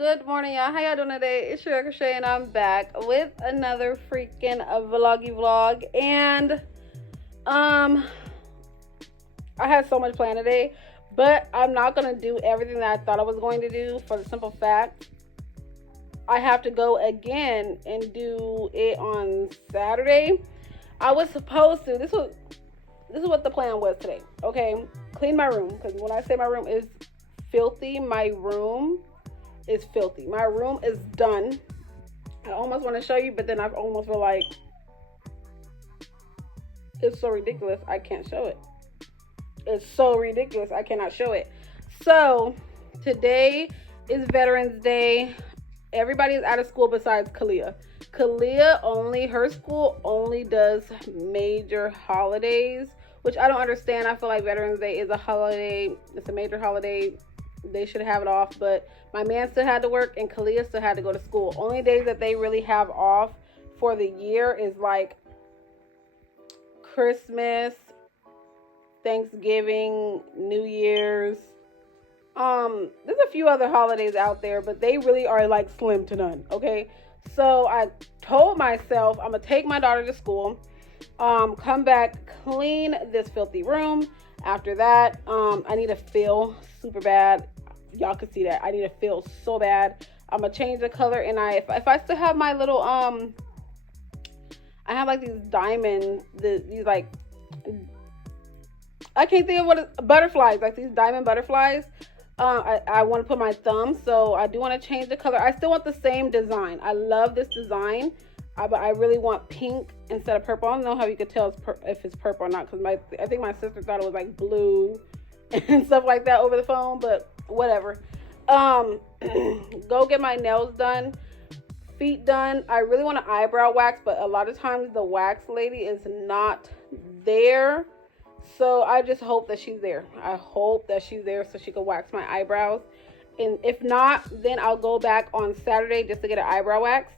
Good morning, y'all. How y'all doing today? It's your Girl Shay, and I'm back with another freaking vloggy vlog. And I had so much planned today, but I'm not gonna do everything that I thought I was going to do for the simple fact I have to go again and do it on Saturday. I was supposed to. This is what the plan was today. Okay, clean my room, because when I say my room is filthy, my room is filthy. My room is done. I almost want to show you, but then I almost feel like it's so ridiculous I can't show it. It's so ridiculous I cannot show it. So today is Veterans Day. Everybody is out of school besides Kalia. Her school only does major holidays, which I don't understand. I feel like Veterans Day is a holiday. It's a major holiday. They should have it off, but my man still had to work and Kalia still had to go to school. Only days that they really have off for the year is like Christmas, Thanksgiving, New Year's. There's a few other holidays out there, but they really are like slim to none. Okay, so I told myself I'm gonna take my daughter to school, come back, clean this filthy room. After that, I need to feel super bad. Y'all can see that I need to feel so bad. I'm gonna change the color, and if I still have my little I have like these diamond, these like, I can't think of what it's, butterflies, like these diamond butterflies. I want to put my thumb, so I do want to change the color. I still want the same design. I love this design, but I really want pink instead of purple. I don't know how you could tell if it's purple or not, because I think my sister thought it was like blue and stuff like that over the phone, but whatever. Go get my nails done, feet done. I really want to eyebrow wax, but a lot of times the wax lady is not there. So I just hope that she's there. I hope that she's there so she can wax my eyebrows. And if not, then I'll go back on Saturday just to get an eyebrow wax.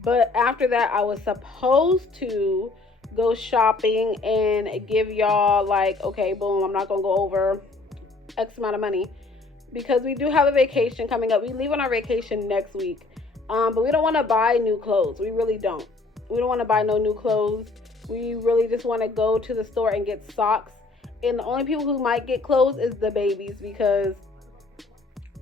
But after that, I was supposed to go shopping and give y'all like, okay, boom, I'm not going to go over X amount of money, because we do have a vacation coming up. We leave on our vacation next week. But we don't want to buy new clothes. We really don't. We don't want to buy no new clothes. We really just want to go to the store and get socks. And the only people who might get clothes is the babies, because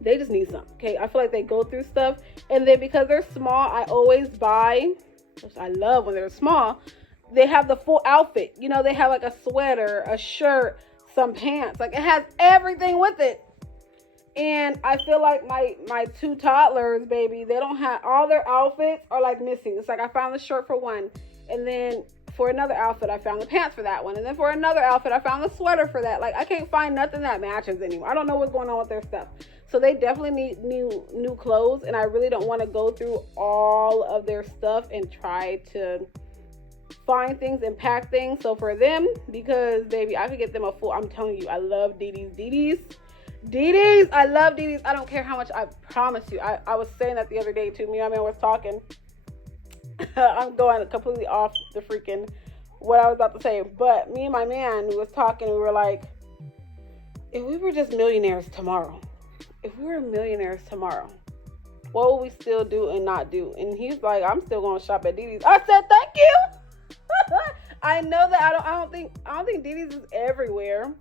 they just need some. Okay, I feel like they go through stuff. And then because they're small, I always buy, which I love when they're small, they have the full outfit. You know, they have like a sweater, a shirt, some pants. Like, it has everything with it. And I feel like my two toddlers, baby, they don't have, all their outfits are like missing. It's like I found the shirt for one, and then for another outfit I found the pants for that one, and then for another outfit I found the sweater for that. Like, I can't find nothing that matches anymore. I don't know what's going on with their stuff. So they definitely need new clothes, and I really don't want to go through all of their stuff and try to find things and pack things. So for them, because baby, I could get them a full, I'm telling you, I love Dee Dee's. I love Dee Dee's. I don't care how much. I promise you. I was saying that the other day too. Me and my man was talking. I'm going completely off the freaking what I was about to say. But me and my man was talking. We were like, if we were just millionaires tomorrow, what would we still do and not do? And he's like, I'm still going to shop at Dee Dee's. I said, thank you. I know that I don't think Dee Dee's is everywhere.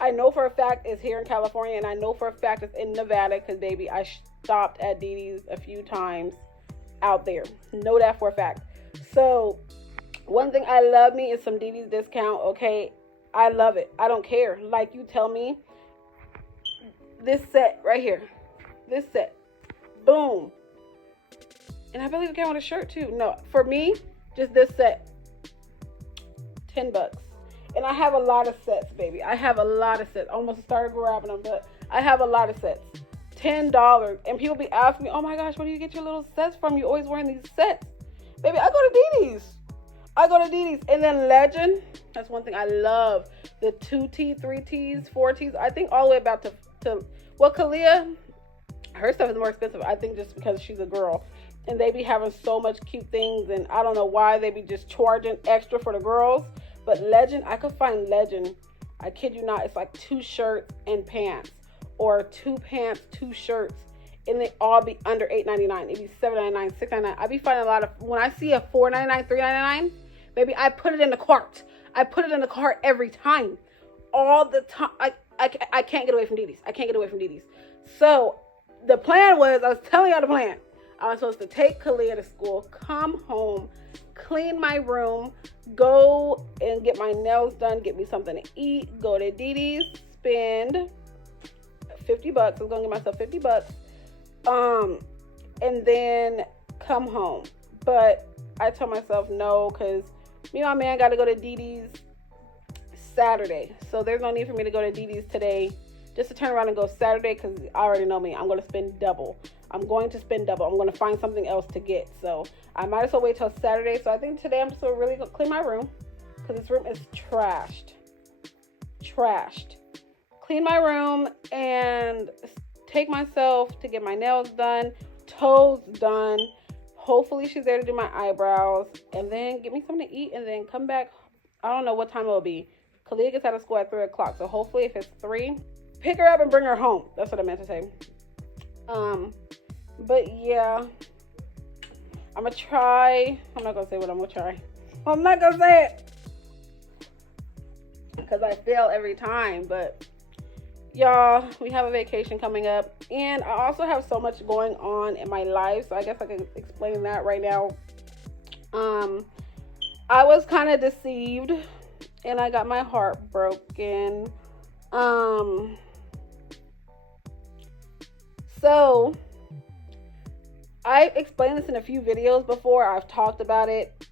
I know for a fact it's here in California, and I know for a fact it's in Nevada, because baby, I stopped at Dee Dee's a few times out there. Know that for a fact. So one thing I love me is some Dee Dee's discount. Okay, I love it. I don't care. Like, you tell me, this set right here, this set, boom. And I believe it came with a shirt too. No, for me, just this set, $10. And I have a lot of sets, baby. I have a lot of sets. I almost started grabbing them, but I have a lot of sets. $10. And people be asking me, oh my gosh, where do you get your little sets from? You always wearing these sets. Baby, I go to Dee Dee's. And then Legend, that's one thing I love. The 2T, 3Ts, 4Ts. I think all the way about to well, Kalia, her stuff is more expensive. I think just because she's a girl. And they be having so much cute things. And I don't know why they be just charging extra for the girls. But Legend, I could find Legend. I kid you not, it's like 2 shirts and pants. or 2 pants, 2 shirts, and they all be under $8.99. It'd be $7.99, $6.99. I be finding a lot of, when I see a $4.99, $3.99, baby, I put it in the cart. I put it in the cart every time. All the time. I can't get away from DD's. I can't get away from DD's. So the plan was, I was telling y'all the plan. I was supposed to take Kalia to school, come home, clean my room, go and get my nails done, get me something to eat, go to DD's, spend $50. I was gonna give myself $50. And then come home. But I told myself no, because me and my man got to go to DD's Saturday. So there's no need for me to go to DD's today just to turn around and go Saturday, because I already know me. I'm going to spend double. I'm going to spend double. I'm going to find something else to get. So I might as well wait till Saturday. So I think today I'm just going to really go clean my room, because this room is trashed. Clean my room and take myself to get my nails done, toes done. Hopefully she's there to do my eyebrows, and then get me something to eat, and then come back. I don't know what time it will be. Kalia gets out of school at 3 o'clock. So hopefully if it's 3, pick her up and bring her home. That's what I meant to say. But yeah, I'm going to try. I'm not going to say what I'm going to try. I'm not going to say it, because I fail every time. But y'all, we have a vacation coming up, and I also have so much going on in my life, so I guess I can explain that right now. I was kind of deceived, and I got my heart broken. So I explained this in a few videos before. I've talked about it.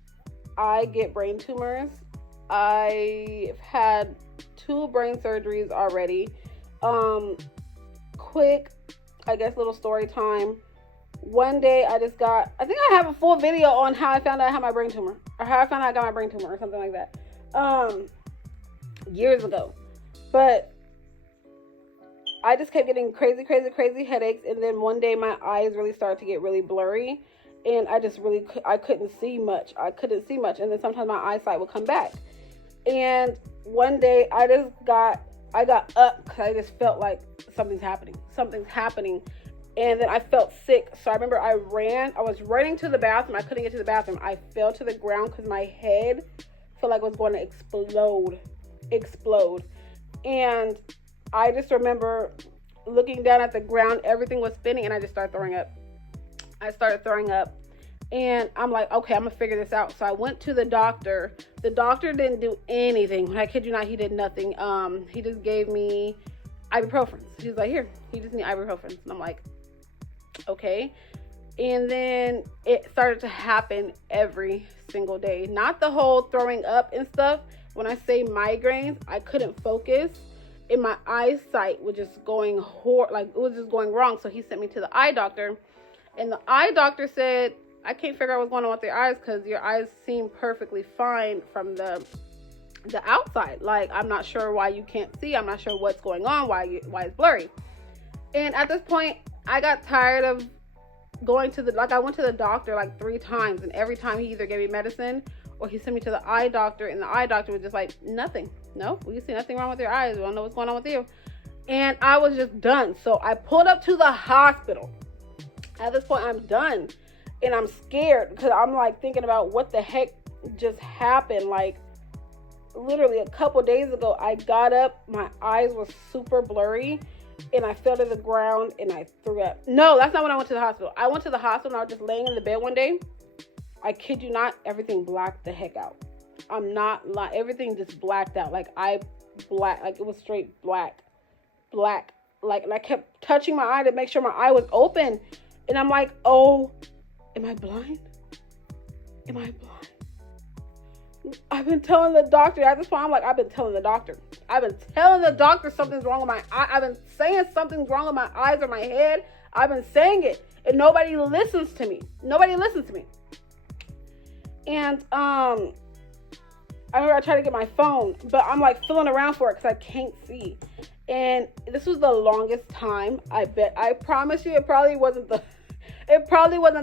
I get brain tumors. I've had 2 brain surgeries already. Quick, I guess, little story time. One day I think I have a full video on how I found out I had my brain tumor, or how I found out I got my brain tumor, or something like that, years ago. But I just kept getting crazy headaches, and then one day my eyes really started to get really blurry, and I couldn't see much. And then sometimes my eyesight would come back. And one day I got up because I just felt like something's happening. And then I felt sick. So I remember I was running to the bathroom. I couldn't get to the bathroom. I fell to the ground because my head felt like it was going to explode. And I just remember looking down at the ground. Everything was spinning, and I just started throwing up. And I'm like, okay, I'm going to figure this out. So I went to the doctor. The doctor didn't do anything. I kid you not, he did nothing. He just gave me ibuprofen. He's like, here, you just need ibuprofen. And I'm like, okay. And then it started to happen every single day. Not the whole throwing up and stuff. When I say migraines, I couldn't focus, and my eyesight was just going it was just going wrong. So he sent me to the eye doctor, and the eye doctor said, I can't figure out what's going on with your eyes, because your eyes seem perfectly fine from the outside. Like, I'm not sure why you can't see. I'm not sure what's going on, why it's blurry. And at this point, I got tired of going to I went to the doctor like 3 times, and every time he either gave me medicine or he sent me to the eye doctor, and the eye doctor was just like, nothing. No, we see nothing wrong with your eyes. We don't know what's going on with you. And I was just done. So I pulled up to the hospital. At this point, I'm done. And I'm scared, because I'm like thinking about what the heck just happened. Like, literally a couple days ago, I got up, my eyes were super blurry, and I fell to the ground and I threw up. No, that's not when I went to the hospital. I went to the hospital and I was just laying in the bed one day. I kid you not, everything blacked the heck out. I'm not lying. Everything just blacked out. Like, it was straight black. Like, and I kept touching my eye to make sure my eye was open. And I'm like, oh, am I blind? I've been telling the doctor. At this point, I'm like, I've been telling the doctor something's wrong with my eye. I've been saying something's wrong with my eyes or my head. I've been saying it, and nobody listens to me. And I remember I tried to get my phone, but I'm like feeling around for it because I can't see. And this was the longest time. I promise you, it probably wasn't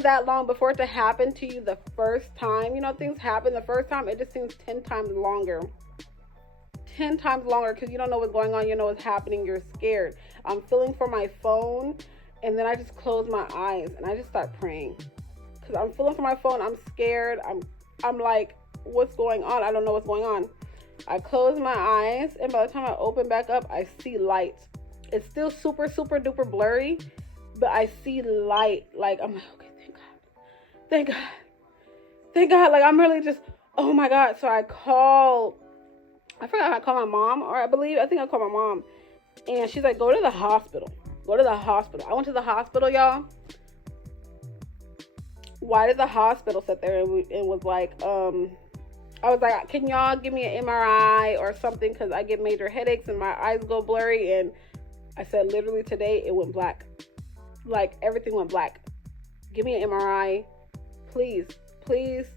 that long before it to happen to you the first time. You know, things happen the first time. It just seems 10 times longer. 10 times longer because you don't know what's going on. You know what's happening. You're scared. I'm feeling for my phone, and then I just close my eyes and I just start praying because I'm feeling for my phone. I'm scared. I'm like, what's going on? I don't know what's going on. I close my eyes, and by the time I open back up, I see light. It's still super, super duper blurry, but I see light. Like, I'm like, okay, thank God. Thank God. Thank God. Like, I'm really just, oh my God. So I forgot how I called my mom, or I think I called my mom. And she's like, go to the hospital. Go to the hospital. I went to the hospital, y'all. Why did the hospital sit there and was like, I was like, can y'all give me an MRI or something? Because I get major headaches and my eyes go blurry. And I said, literally today, it went black. Like, everything went black. Give me an MRI. Please, please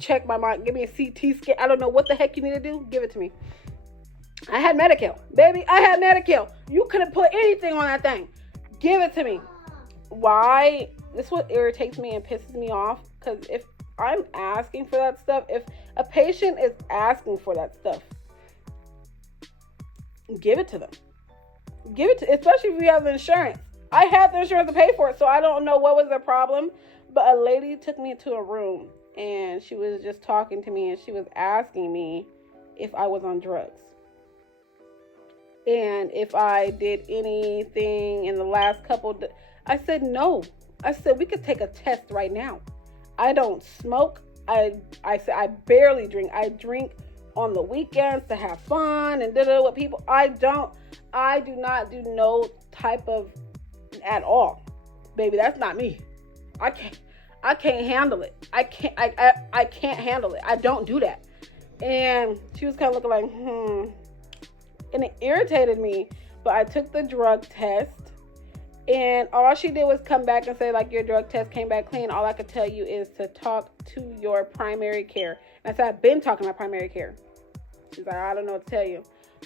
check my mind. Give me a CT scan. I don't know what the heck you need to do. Give it to me. I had Medi-Cal. Baby, I had Medi-Cal. You couldn't put anything on that thing. Give it to me. Why? This is what irritates me and pisses me off. Because if I'm asking for that stuff, if a patient is asking for that stuff, give it to them. Give it to, especially if you have the insurance. I had the insurance to pay for it, so I don't know what was the problem. But a lady took me into a room, and she was just talking to me, and she was asking me if I was on drugs. And if I did anything in the last couple I said no. I said we could take a test right now. I don't smoke. I said I barely drink. I drink on the weekends to have fun and with people. I do not do no type of at all. Baby, that's not me. I can't handle it. I can't handle it. I don't do that. And she was kind of looking like, and it irritated me. But I took the drug test, and all she did was come back and say, like, your drug test came back clean. All I could tell you is to talk to your primary care. And I said, I've been talking to my primary care. She's like, I don't know what to tell you.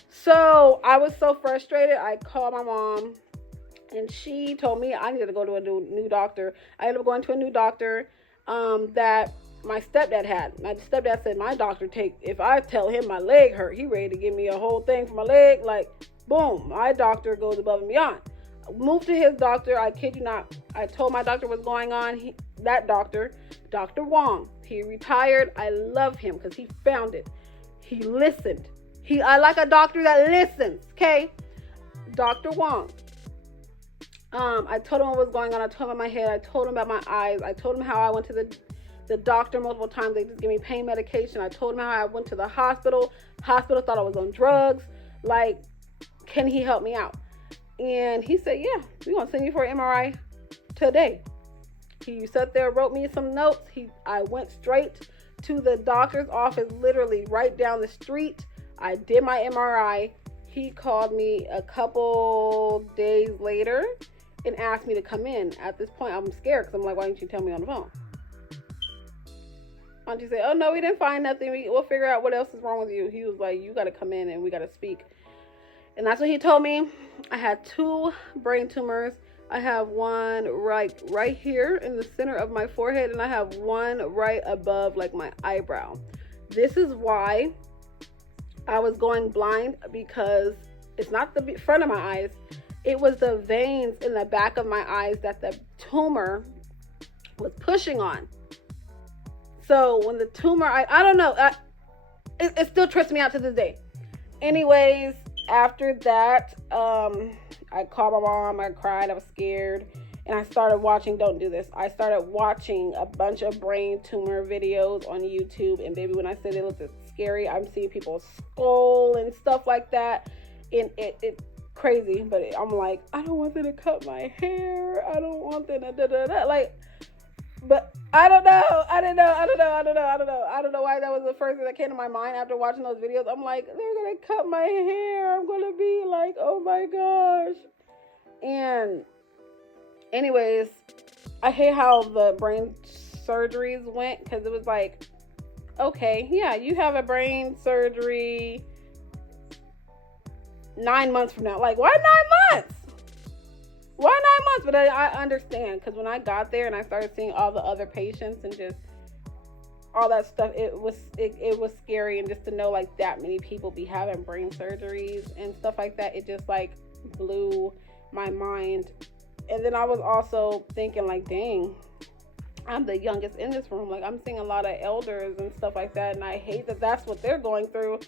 So I was so frustrated. I called my mom, and she told me I needed to go to a new doctor. I ended up going to a new doctor that my stepdad had. My stepdad said, my doctor if I tell him my leg hurt, he ready to give me a whole thing for my leg. Like, boom, my doctor goes above and beyond. Moved to his doctor. I kid you not. I told my doctor what's going on. That doctor, Dr. Wong, he retired. I love him because he found it. He listened. I like a doctor that listens. Okay, Dr. Wong. I told him what was going on. I told him about my head. I told him about my eyes. I told him how I went to the doctor multiple times. They just gave me pain medication. I told him how I went to the hospital. Hospital thought I was on drugs. Like, can he help me out? And he said, yeah, we're going to send you for an MRI today. He sat there, wrote me some notes. I went straight to the doctor's office, literally right down the street. I did my MRI. He called me a couple days later and asked me to come in. At this point, I'm scared because I'm like, why didn't you tell me on the phone? Why don't you say, oh, no, we didn't find nothing. We'll figure out what else is wrong with you. He was like, you got to come in and we got to speak. And that's what he told me. I had 2 brain tumors. I have one right here in the center of my forehead, and I have one right above like my eyebrow. This is why I was going blind, because it's not the front of my eyes. It was the veins in the back of my eyes that the tumor was pushing on. So when the tumor, I don't know. It still trips me out to this day. Anyways, after that, I called my mom. I cried. I was scared. And I started watching, don't do this. I started watching a bunch of brain tumor videos on YouTube. And baby, when I say they looked scary, I'm seeing people's skull and stuff like that. And it's crazy. But I'm like, I don't want them to cut my hair. I don't want them to like, but I don't know. I don't know why that was the first thing that came to my mind after watching those videos. I'm like, they're going to cut my hair. I'm going to be like, oh my gosh. And anyways, I hate how the brain surgeries went, because it was like, okay, yeah, you have a brain surgery 9 months from now. Like, why 9 months? Why 9 months? But I understand, because when I got there and I started seeing all the other patients and just all that stuff. It was scary, and just to know like that many people be having brain surgeries and stuff like that, it just like blew my mind. And then I was also thinking like, dang, I'm the youngest in this room. Like, I'm seeing a lot of elders and stuff like that, and I hate that that's what they're going through.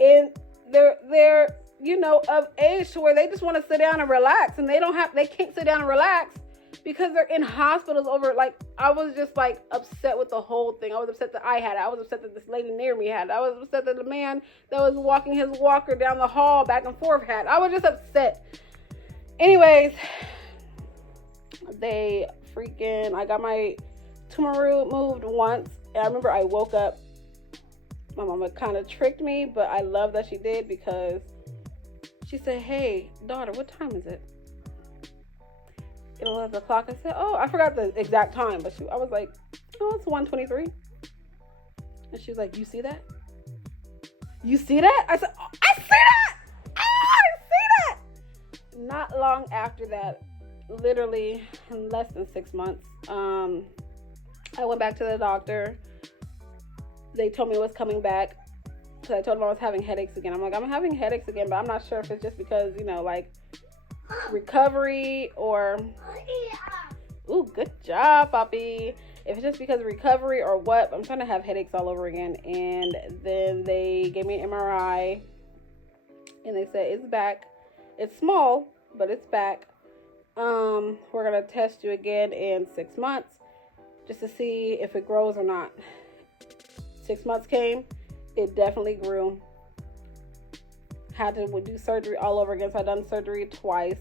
And they're you know, of age to where they just want to sit down and relax, and they can't sit down and relax because they're in hospitals over, like, I was just like upset with the whole thing. I was upset that I had it. I was upset that this lady near me had it. I was upset that the man that was walking his walker down the hall back and forth had it. I was just upset. Anyways, I got my tumor moved once, and I remember I woke up. My mama kind of tricked me, but I love that she did, because she said, "Hey, daughter, what time is it?" It was 11 o'clock. I said, "Oh," I forgot the exact time, but I was like, "Oh, it's 1:23." And she was like, "You see that? You see that?" I said, "Oh, I see that! Oh, I see that!" Not long after that, literally in less than 6 months, I went back to the doctor. They told me it was coming back, because I told them I was having headaches again. I'm like, I'm having headaches again, but I'm not sure if it's just because, you know, like, recovery or... Ooh, good job, Poppy. If it's just because of recovery or what, I'm trying to have headaches all over again. And then they gave me an MRI, and they said, it's back. It's small, but it's back. We're going to test you again in 6 months just to see if it grows or not. 6 months came, it definitely grew. Had to do surgery all over again. So I done surgery twice,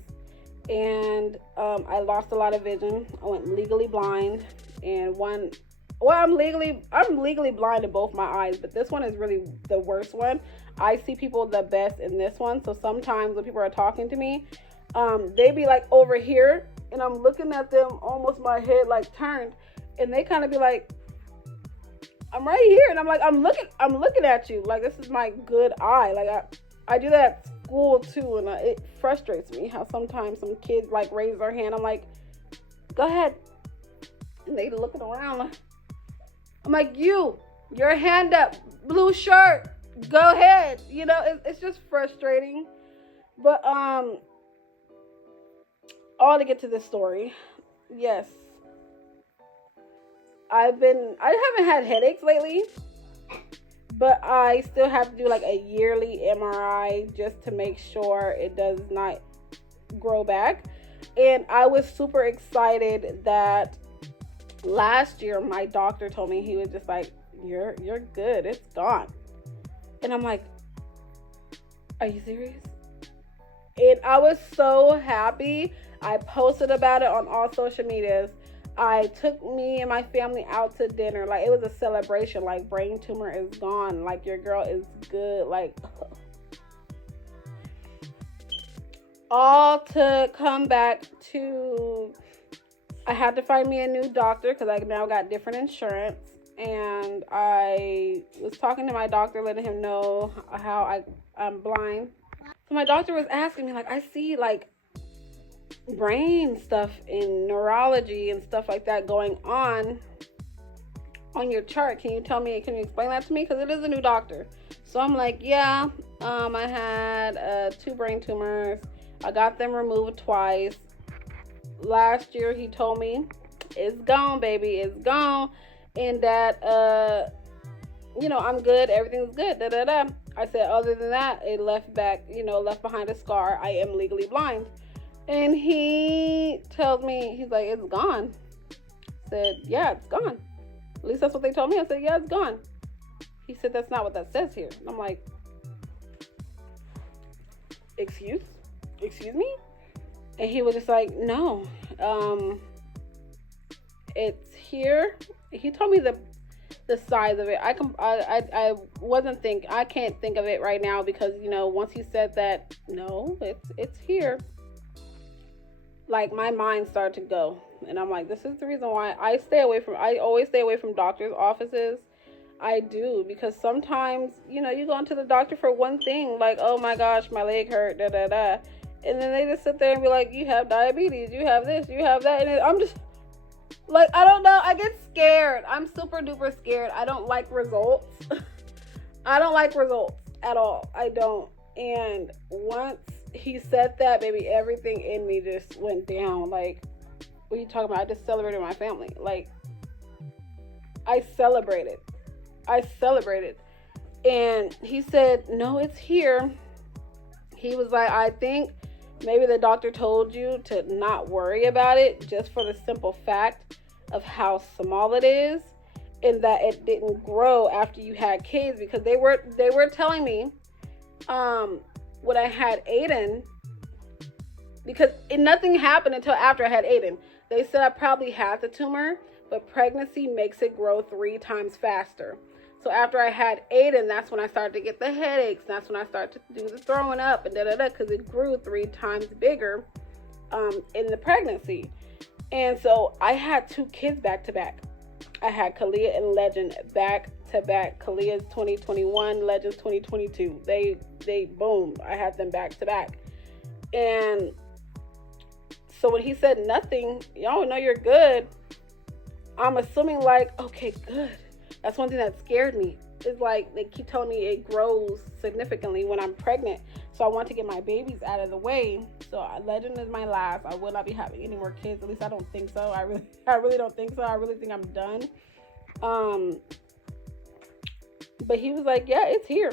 and I lost a lot of vision. I went legally blind, and I'm legally blind in both my eyes, but this one is really the worst one. I see people the best in this one. So sometimes when people are talking to me, they be like over here, and I'm looking at them, almost my head like turned, and they kind of be like, I'm right here, and I'm like, I'm looking at you. Like, this is my good eye. Like, I do that at school too, and it frustrates me how sometimes some kids like raise their hand. I'm like, go ahead, and they looking around. I'm like, your hand up, blue shirt, go ahead. You know, it's just frustrating. But all to get to this story, yes. I haven't had headaches lately, but I still have to do like a yearly MRI just to make sure it does not grow back. And I was super excited that last year my doctor told me, he was just like, you're good, it's gone. And I'm like, are you serious? And I was so happy. I posted about it on all social medias. I took me and my family out to dinner. Like, it was a celebration. Like, brain tumor is gone. Like, your girl is good. Like, all to come back to, I had to find me a new doctor because I now got different insurance. And I was talking to my doctor, letting him know how I'm blind. So my doctor was asking me, like, I see, like, brain stuff in neurology and stuff like that going on your chart. Can you explain that to me? Because it is a new doctor. So I'm like, yeah, I had 2 brain tumors. I got them removed twice. Last year he told me, it's gone, baby, it's gone. And that, I'm good, everything's good, I said, other than that, it left behind a scar. I am legally blind. And he tells me, he's like, it's gone. I said, yeah, it's gone. At least that's what they told me. I said, yeah, it's gone. He said, that's not what that says here. And I'm like, excuse me? And he was just like, no, it's here. He told me the size of it. I can't think of it right now because, once he said that, no, it's here. Like, my mind started to go, and I'm like, this is the reason why I always stay away from doctors' offices. I do, because sometimes, you go into the doctor for one thing, like, oh my gosh, my leg hurt, and then they just sit there and be like, you have diabetes, you have this, you have that, and I'm just, Like, I don't know. I get scared. I'm super duper scared. I don't like results. I don't like results at all. I don't. And once he said that, baby, everything in me just went down. Like, what are you talking about? I just celebrated my family. Like, I celebrated. I celebrated. And he said, no, it's here. He was like, I think maybe the doctor told you to not worry about it just for the simple fact of how small it is and that it didn't grow after you had kids, because they were telling me when I had Aiden, because nothing happened until after I had Aiden. They said I probably had the tumor, but pregnancy makes it grow 3 times faster. So after I had Aiden, that's when I started to get the headaches. That's when I started to do the throwing up and because it grew 3 times bigger in the pregnancy. And so I had 2 kids back to back. I had Kalia and Legend back to back. Kalia's 2021, Legend's 2022. They boom, I had them back to back. And so when he said nothing, y'all know you're good, I'm assuming like, okay, good. That's one thing that scared me. It's like they keep telling me it grows significantly when I'm pregnant. So I want to get my babies out of the way. So Legend is my last. I will not be having any more kids. At least I don't think so. I really don't think so. I really think I'm done. But he was like, yeah, it's here.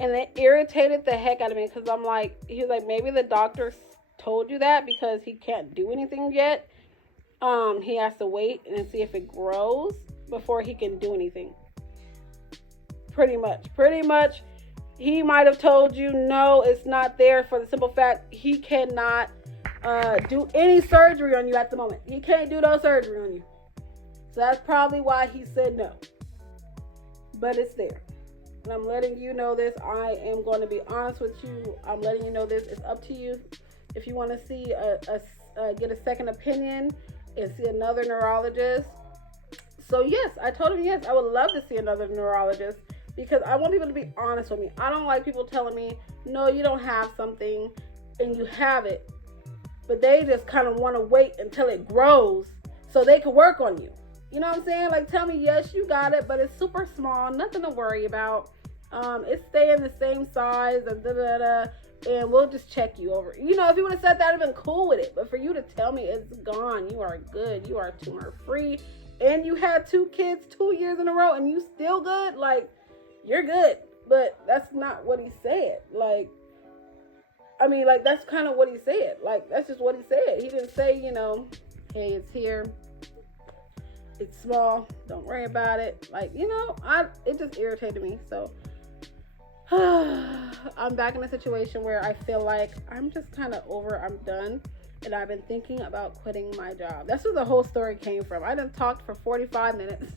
And it irritated the heck out of me, because I'm like, he was like, maybe the doctor told you that because he can't do anything yet. He has to wait and see if it grows before he can do anything. Pretty much, he might have told you, no, it's not there, for the simple fact he cannot do any surgery on you at the moment. He can't do no surgery on you. So that's probably why he said no. But it's there. And I'm letting you know this. I am going to be honest with you. I'm letting you know this. It's up to you. If you want to see get a second opinion and see another neurologist. So yes, I told him yes, I would love to see another neurologist, because I want people to be honest with me. I don't like people telling me, no, you don't have something, and you have it. But they just kind of want to wait until it grows so they can work on you. You know what I'm saying? Like, tell me, yes, you got it, but it's super small, nothing to worry about. It's staying the same size, and we'll just check you over. You know, if you would have said that, I'd have been cool with it. But for you to tell me it's gone, you are good, you are tumor free, and you had 2 kids 2 years in a row, and you still good, like, you're good. But that's not what he said. Like, I mean, like, that's kind of what he said. Like, that's just what he said. He didn't say, you know, hey, it's here, it's small, don't worry about it. Like, you know, it just irritated me. So I'm back in a situation where I feel like I'm just kind of I'm done. And I've been thinking about quitting my job. That's where the whole story came from. I done talked for 45 minutes.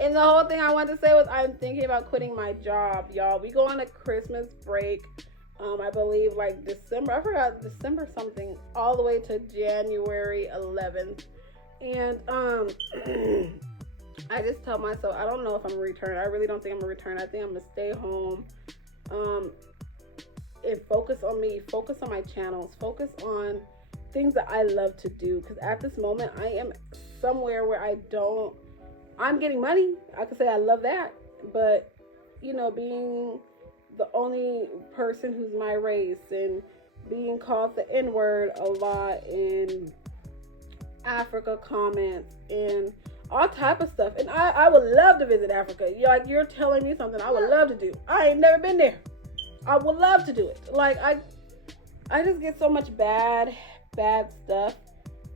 And the whole thing I wanted to say was I'm thinking about quitting my job, y'all. We go on a Christmas break. I believe like December. I forgot December something, all the way to January 11th. And I just tell myself, I don't know if I'm gonna return. I really don't think I'm gonna return. I think I'm gonna stay home. And focus on me, focus on my channels, focus on things that I love to do. Because at this moment, I am somewhere where I'm getting money. I could say I love that. But, you know, being the only person who's my race and being called the N-word a lot in Africa comments and all type of stuff. And I would love to visit Africa. You're telling me something I would love to do. I ain't never been there. I would love to do it. Like, I just get so much bad stuff.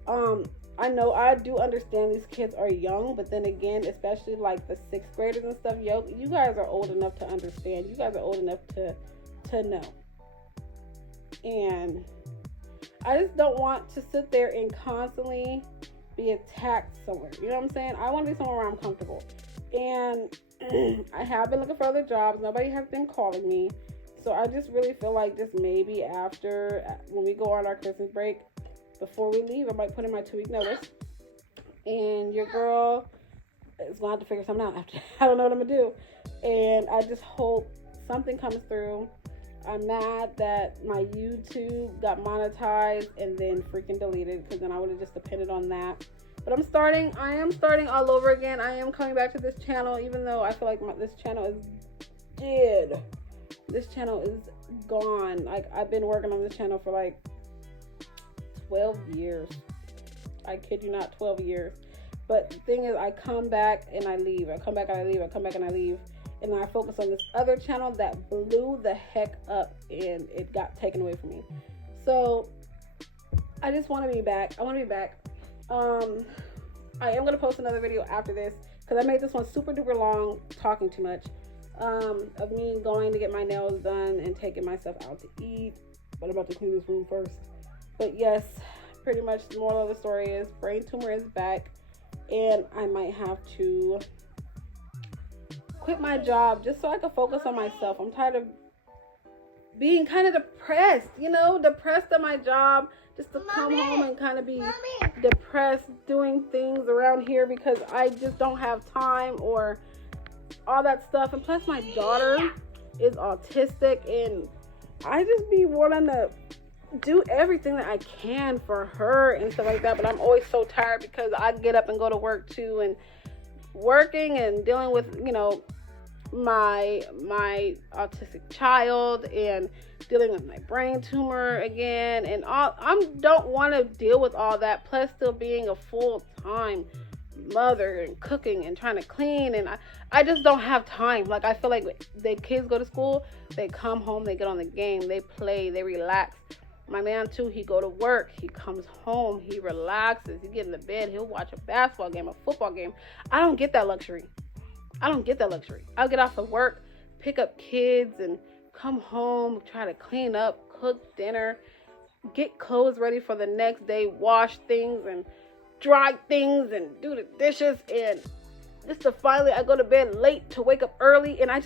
I know I do understand these kids are young, but then again, especially like the 6th graders and stuff, you guys are old enough to understand. You guys are old enough to know. And I just don't want to sit there and constantly be attacked somewhere. You know what I'm saying? I want to be somewhere where I'm comfortable. And I have been looking for other jobs. Nobody has been calling me. So I just really feel like just maybe after, when we go on our Christmas break, before we leave, I might put in my 2-week notice. And your girl is going to have to figure something out after. I don't know what I'm going to do. And I just hope something comes through I'm mad that my YouTube got monetized and then freaking deleted, because then I would have just depended on that. But I am starting all over again. I am coming back to this channel, even though I feel like this channel is dead. This channel is gone. Like, I've been working on this channel for like 12 years. I kid you not, 12 years. But the thing is, I come back and I leave. I come back and I leave. I come back and I leave. And then I focus on this other channel that blew the heck up and it got taken away from me. So I just want to be back. I want to be back. I am going to post another video after this, because I made this one super duper long, talking too much, of me going to get my nails done and taking myself out to eat. But I'm about to clean this room first. But yes, pretty much the moral of the story is brain tumor is back, and I might have to quit my job just so I can focus on myself. I'm tired of being kind of depressed, depressed at my job, just to come home and kind of be depressed doing things around here because I just don't have time or all that stuff. And plus my daughter is autistic, and I just be wanting to do everything that I can for her and stuff like that, but I'm always so tired because I get up and go to work too, and working and dealing with my autistic child and dealing with my brain tumor again, and all. I don't want to deal with all that, plus still being a full-time mother and cooking and trying to clean, and I just don't have time. Like, I feel like the kids go to school, they come home, they get on the game, they play, they relax. My man too, he go to work, he comes home, he relaxes, he get in the bed, he'll watch a basketball game, a football game. I don't get that luxury. I'll get off of work, pick up kids, and come home, try to clean up, cook dinner, get clothes ready for the next day, wash things and dry things and do the dishes, and just to finally I go to bed late to wake up early, and I'm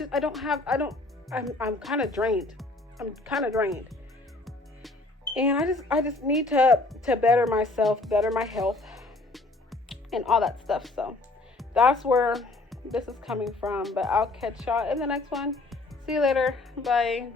kind of drained. And I just need to better myself, better my health, and all that stuff. So that's where this is coming from. But I'll catch y'all in the next one. See you later. Bye.